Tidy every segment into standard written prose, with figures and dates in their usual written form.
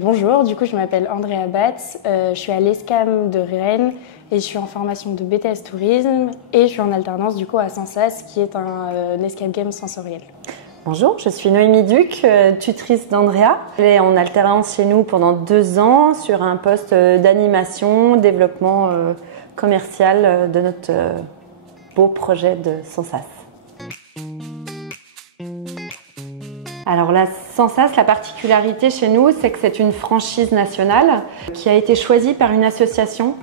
Bonjour, du coup je m'appelle Andrea Batz, je suis à l'ESCAM de Rennes et je suis en formation de BTS Tourisme et je suis en alternance du coup à Sensas qui est un escape game sensoriel. Bonjour, je suis Noémie Duc, tutrice d'Andrea. Elle est en alternance chez nous pendant 2 ans sur un poste d'animation, développement commercial de notre beau projet de Sensas. Alors la Sensas, la particularité chez nous, c'est que c'est une franchise nationale qui a été choisie par une association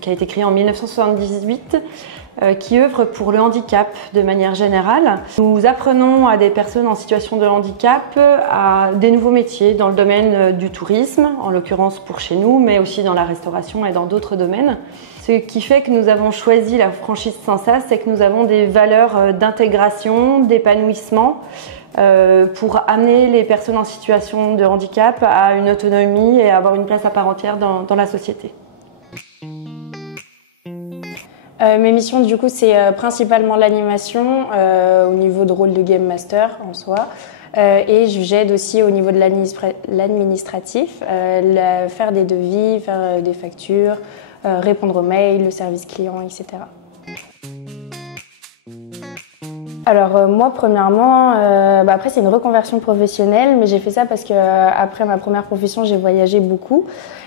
qui a été créée en 1978 qui œuvre pour le handicap de manière générale. Nous apprenons à des personnes en situation de handicap à des nouveaux métiers dans le domaine du tourisme, en l'occurrence pour chez nous, mais aussi dans la restauration et dans d'autres domaines. Ce qui fait que nous avons choisi la franchise Sensas, c'est que nous avons des valeurs d'intégration, d'épanouissement, pour amener les personnes en situation de handicap à une autonomie et à avoir une place à part entière dans la société. Mes missions du coup c'est principalement l'animation au niveau de rôle de Game Master en soi et j'aide aussi au niveau de l'administratif, faire des devis, faire des factures, répondre aux mails, le service client, etc. Alors moi premièrement, après c'est une reconversion professionnelle, mais j'ai fait ça parce que après ma première profession j'ai voyagé beaucoup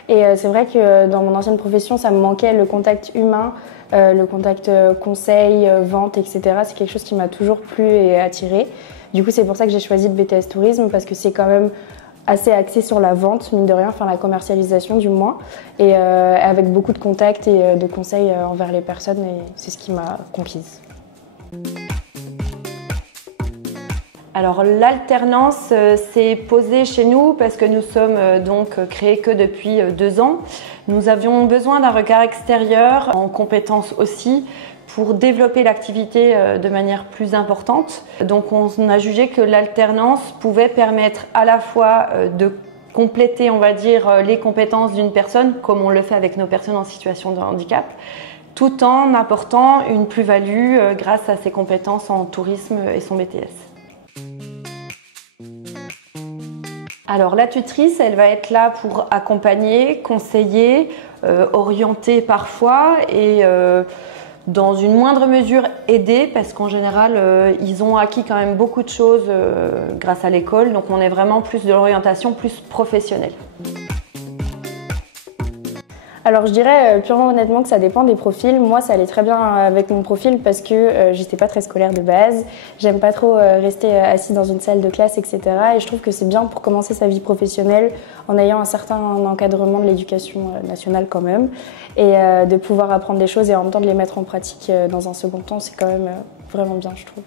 et c'est vrai que dans mon ancienne profession ça me manquait le contact humain, le contact conseil, vente, etc. C'est quelque chose qui m'a toujours plu et attiré. Du coup c'est pour ça que j'ai choisi le BTS Tourisme parce que c'est quand même assez axé sur la vente, mine de rien, enfin la commercialisation du moins, et avec beaucoup de contacts et de conseils envers les personnes et c'est ce qui m'a conquise. Alors l'alternance s'est posée chez nous parce que nous sommes donc créés que depuis 2 ans. Nous avions besoin d'un regard extérieur, en compétences aussi, pour développer l'activité de manière plus importante. Donc on a jugé que l'alternance pouvait permettre à la fois de compléter, on va dire, les compétences d'une personne, comme on le fait avec nos personnes en situation de handicap, tout en apportant une plus-value grâce à ses compétences en tourisme et son BTS. Alors la tutrice, elle va être là pour accompagner, conseiller, orienter parfois et dans une moindre mesure aider parce qu'en général ils ont acquis quand même beaucoup de choses grâce à l'école, donc on est vraiment plus de l'orientation plus professionnelle. Alors je dirais purement honnêtement que ça dépend des profils. Moi ça allait très bien avec mon profil parce que j'étais pas très scolaire de base. J'aime pas trop rester assis dans une salle de classe, etc. Et je trouve que c'est bien pour commencer sa vie professionnelle en ayant un certain encadrement de l'éducation nationale quand même. Et de pouvoir apprendre des choses et en même temps de les mettre en pratique dans un second temps, c'est quand même vraiment bien je trouve.